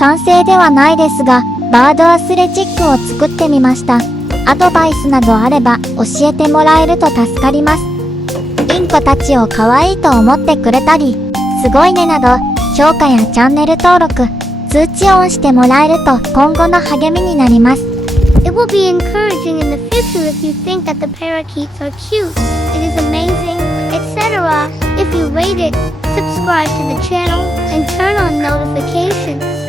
完成ではないですが、バードアスレチックを作ってみました。アドバイスなどあれば教えてもらえると助かります。インコたちを可愛いと思ってくれたり、すごいねなど、評価やチャンネル登録、通知オンしてもらえると今後の励みになります。It will be encouraging in the future if you think that the parakeets are cute, it is amazing, etc. If you rate it, subscribe to the channel, and turn on notifications.